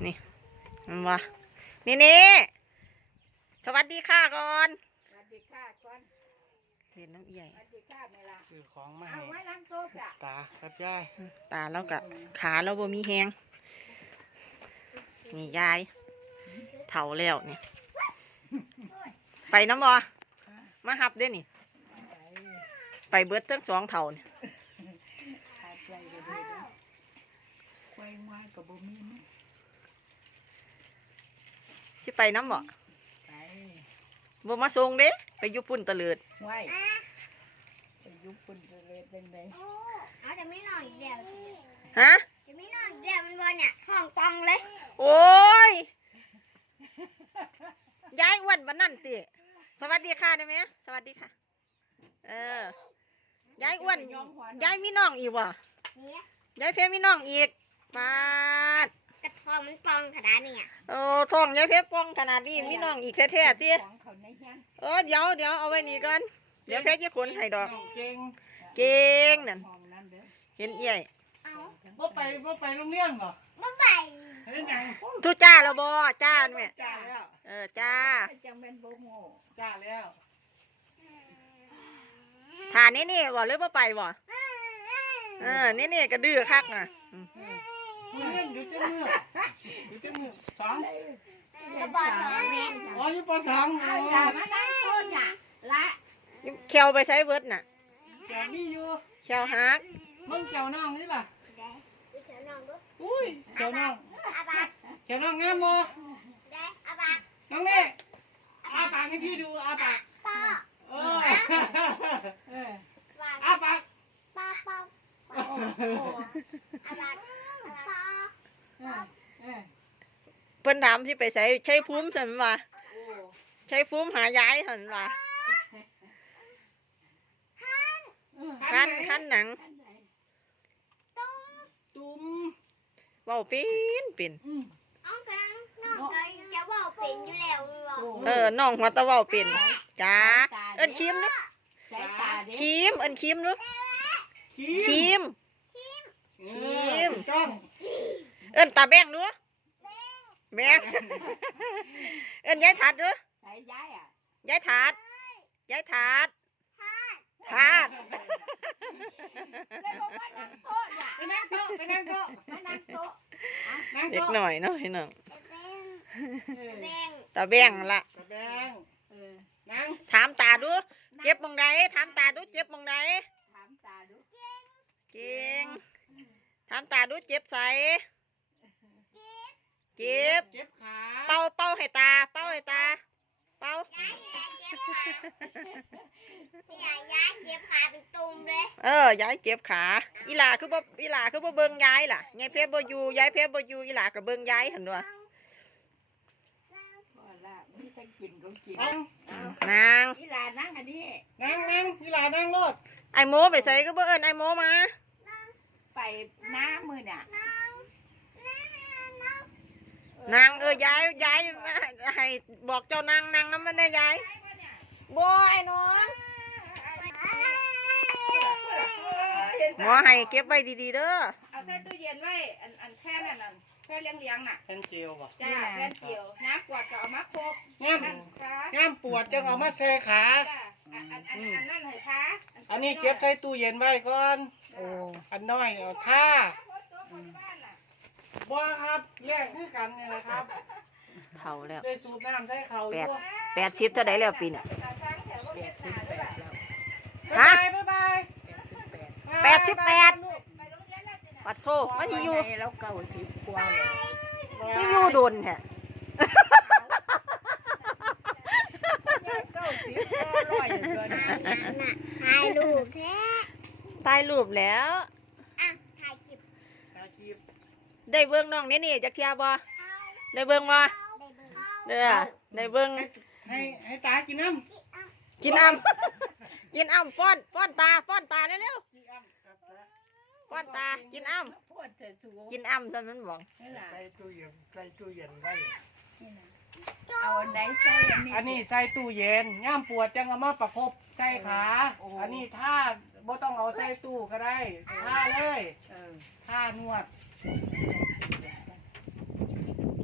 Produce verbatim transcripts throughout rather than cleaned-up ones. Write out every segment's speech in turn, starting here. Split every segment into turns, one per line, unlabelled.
นี่มันวะนี่นี่สวัสดีค่ะก่อน
สวัสดีค่ะก่อน
เรียนน้ำใหญ่
สวัสดีค่ะแม่ละ
ซื้อของมา
เอา
ให้
ไว้ล้างโต๊ะจ้ะ
ตาครับยาย
ตาแล้วก็ขาเราบ่มีแหงนี่ยายเฒ่าแล้วนี่ไปน้ำบ่มาหับเด้นี่ไปเบิดทั้งสองเฒ่านี่
ขาดใจก็ดีนะควายงวายกับบ่มีมั้ง
สิไปน้ำบ่
ไป
บ่มาส่งเด้ไปอยู่ปุ่นตะเลิด
ไว้ไปยุบปุ่นจะเลยเป็นไง
เอาจะไม่นอนอีกแล้ว
ฮะ
จะไม่นอนอีกแล้วมันบอลเนี่ยท้องกองเลย
โอ้ยยายอ้วนบันนั่นติสวัสดีค่ะได้ไหมสวัสดีค่ะเออยายอ้วนยายมีน้องอีกวะ
เนี่ย
ยายเพชรมีน้องอีกปาด
กระทองมันปองขนาดนี้
โอ้ท้องยายเพชรป้องขนาดนี้มีน้องอีกแท้ๆติเออเดี๋ยวเดี๋ยวเอาไว้นี่ก่อนเดี๋ยวเพชรจะขนให้ดอก
เก่ง
เก่งนั่นเห็นเอี่ย
เอา
บ่ไปบ่ไปโรงเรียนบ่
บ่ไป
เฮ็ดหยัง
ทุจ้าแล้วบ่จ้าแม่
จ้าแล้ว
เออจ้า
จังเป็นโบโม
จ้าแล้ว
ฐานนี่นี่บ่หรือบ่ไปบ่เออนี่นี่ก็ดื้อคักน่ะ
เรียนอยู่จังมื้ออยู่จังมื้อสอง
กระบอกสองแม่
อ๋ออยู่ปสองอ๋อ
อย่ามานั่งโต๊ะจ้ะละ
แควไปใช้เวิร์ดน่ะ
แกมีอยู่
แควฮัก
มึงแก้วน้องนี่ล่ะ
ได้ไปเสือน้องดู
อุ้ยแก้วน้อง
อาบัก
แก้วน้องงามบ่
ได้อาบัก
น้องนี่อาปากให้พี่ดูอาปาก
ป้า
เออ
เออ
อาปาก
ป้าป้าป้าอาบักป้า
เออ
เพิ่นถามที่ไปใช้ใช้ภูมิซั่นว่าใช้ภูมิหายายซั่นว่าคันคันหนัง
ตุ้ม
เว้าเป็นเป็น
อ๋อกำลังน้องเคยจะว่าเป็นอยู่แล้ว
เออน้องหัวตะเว้าเป็นจ้าเอิ้นคิมเด้อคิมเอิ้นคิมเด้อคิมคิม
จ้อง
เอิ้นตาแบงเด้อแบงเอิ้นยายถัดเด้อ
ใส่ย้ายอ่ะ
ยายถัดยายถัดถาด
ไปนั่งโต๊ะไปนั่งโต๊ะ
มานั่งโต๊ะ
เด็กหน่อยเนาะพี่น้องตาแบงละ
ตาแบงนั่ง
ถามตาดูเจ็บมองใดถามตาดูเจ็บมองใด
ถามตาดู
เก่งถามตาดูเจ็บใสเจ็บ
เจ็บขา
เป่าเป่าให้ตาเป่าให้ตาเป่า
ย้ายย้ายเจ็บขาเป็นตุ่มเลย
เออยายเจ็บขาอีหล่าคือบ่อีหล่าคือบ่เบิ่งยายล่ะยายเพชรบ่อยู่ยายเพชรบ่อยู่อีหล่าก็เบิ่งยายหั่นว่า
มีทั้งกินก็กิน
นาง
อีหลานั่งอันนี้
นั่งนั่งอีหลานั่งรถ
ไอโมไปใส่ก็บ่เอิ้นไอโมมา
ไปน้ามือน่ะ
นางเออยายยายให้บอกเจ้านางนางน้ำมันได้ยายบ่ไอ้น้องหมอให้เก็บไว้ดีๆเด้อ
เอาใส่ตู้เย็นไว้อันอันแค่นั้นน่ะแค่เลี้ยงเลี้ยงน่ะ
แผ่นเจลป่ะ
จ้าแค่เจียวน้ำปวดก็เอามาครบ
งามงามปวดจังเอามาใส่ขา
จ้าอันอันอันอันนั่นให้ท้า
อันนี้เก็บใส่ตู้เย็นไว้ก่อนโอ้อันน้อยเอาท่าบ่ครับแยกคือกันนี่แหละครับ
เท่าแล้ว
ได้สูบน้ำใส่เขา
แปดแปดสิบเท่าไดแล้วปีเนี่ย
ฮะบ๊ายบาย
แปดสิบแปดปัดโซ่ไม่อยู่
แล้วเก้าสิบกว่า
ไม่อยู่โดนแฮะ
เก้าสิบก็ร้อยเกิน
ถ่ายรูปแท้
ตายรูปแล้ว
อ่ะถ่ายคลิป
ถ่ายคลิป
ได้เบิ่งน้องนี่นี่จักเทียบ่ได้เบิ่งบ่เด้อได้เบิ่ง
ให้ให้ตากินน้
ำกินอ้ำกินอ้ำป้อนป้อนตาป้อนตาได้เร็วป้อนตากินอ้ำกินอ้ำตอนนั้นบอก
ใส่ตู้เย็นใส่ตู้เย็นไว้
เอาไหนใส่
อันนี้ใส่ตู้เย็นย่ามปวดจังเอามาประคบใส่ขาอันนี้ถ้าบ่ต้องเอาใส่ตู้ก็ได้ท่าเลยท่านวด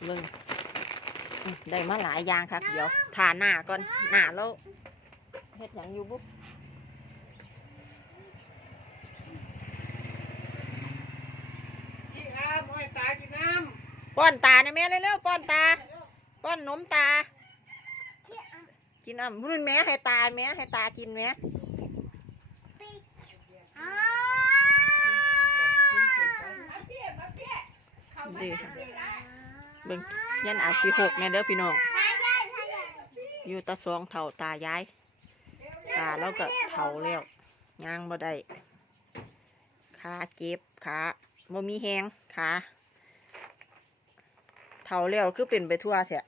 เบิ่งอืมได้มาหลายอย่างครับเดี๋ยวทาหน้าก่อนหน้าแล้วเฮ็ดหยังอยู่บุ๊บ
พี่ครับห้อยตากินน้
ป้อนตาเนี่ยแม่เร็วๆป้อนตาป้อนนมตา กินอ่ะรุ่นแม่ให้ตาแม่ให้ตากินแม่
อ้า
มาเพี่มาเพี่เข้ามา
ดี
ทางนี้นะ
เบิ่งยันอาจสิหกแม่เด้อพี่น้อง
พายใหญ่พายใหญ่
อยู่ตาสองเท่าตายายตาแล้วก็เท่าแล้วย่างบ่ได้ขาเจ็บขาบ่มีแหงขาเท่าแล้วคือเป็นไปทั่วแท้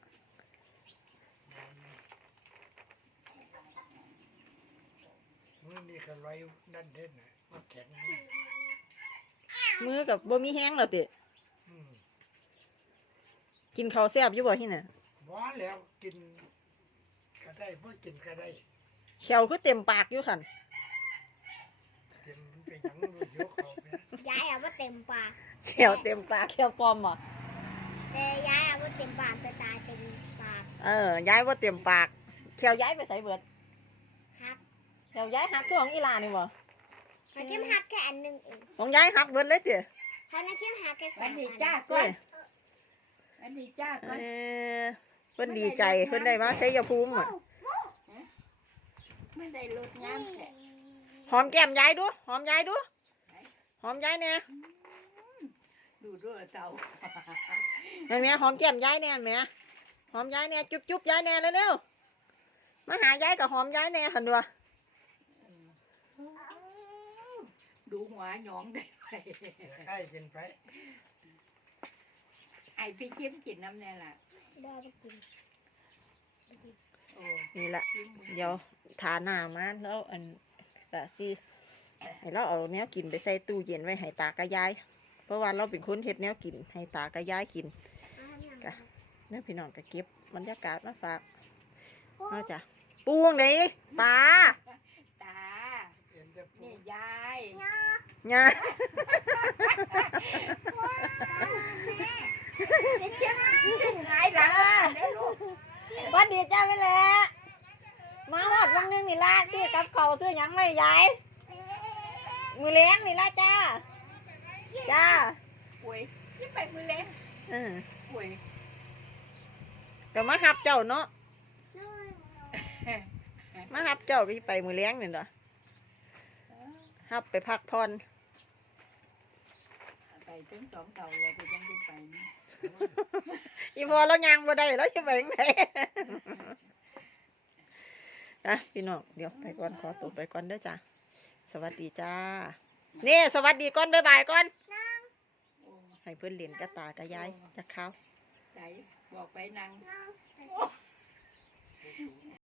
มือนี่ก็ร้อยนั่นเด่นนะว่าแข็ง
มือกับบ่มีแหงแล้วติ
อืม
กินข้าวแซ่บอยู่บ่ที่น่ะ
บ่แล้วกินก็ได้บ่กินก็ได้
แขวคือเต็มปากอยู่คั่น
เต็มมันเป็นหยังรู้อยู่เขาเนี่ย
ยายเอาว่าเต็มปาก
แขวเต็มปากแขวปลอมบ่
แต่ยายเอาว่าเต็มปากแต่ตาเต็มปาก
เออยายบ่เต็มปากแขวย้ายไปไสเบิด
ครับ
แขวย้ายหักคือของอีหลานี่บ่
เขาเข้มหักแค่อันหนึ่งเอง
ของย้ายหักเบิดเลยติ
เขาน่าเข้มหักแค่สา
อัน
ม
นี้
อัน
จ้าก่อนอันนี้จ้าก่อน
เออเพิ่นดีใจเพิ่นได้มาชัยภูมิอ่ะ
ไม่ได้ลดงามแท้
หอมแก้มยายดูหอมยายดูหอมยายเนี่ย
ดูด้วยเตา
เห็นไหมหอมแก้มยายเนี่ยเห็นไหมหอมยายเนี่ยจุ๊บจุ๊บยายเนี่ยเร็วๆมาหายายกับหอมยายเนี่ยหันดัว
ดูหัวหยองได้ไป
ไอ้กินไป
ไอพี่เข้มกินน้ำแน่ล่ะ
ได้ไปกิน
โอ้
นี่แหละ
เข้ม
เดี๋ยวทาหน้ามาแล้วอันแต่สิให้เราเอาแนวกินไปใส่ตู้เย็นไว้ให้ตากับยายเพราะว่าเราเป็นคนเฮ็ดแนวกินให้ตากับยายกิน
จ้ะ
เนี่ยพี่น้องก็เก็บบรรยากาศมาฝากเนาะจ้ะปูงไหนตา
ตา
เห็นแต่ปู
นี่ยาย
เนี่ย
พี่เข้มซึ่งหายหลังอ่ะเดี๋ยวลูก
วันดีจ้าไปแหละมาหอดวันหนึงนี่ละซื้อกับเขาวซื้อหยังไม่ยายมือเลี้ยงนี่ละจ้าจ้า
ป่วยที่ไปมือเล่น
เออ
ป่วย
ก็มาหับเจ้าเนาะมาหับเจ้าไปไปมือเลี้ยงนี่เนาะหับไปพักผ่อน
ไปถึงสองเต่าเลยไปยังได้ไปนี่
อีพอเรายางบ่ได้แล้วจะไปยังไงนะพี่น้องเดี๋ยวไปก่อนขอตัวไปก่อนเด้อจ้าสวัสดีจ้านี่สวัสดีก่อนบ๊ายบายก่อน
โอ้
ให้เพื่อนเล่นกระตากระยายจะเข้า
ใจบอกไปนาง
น้อง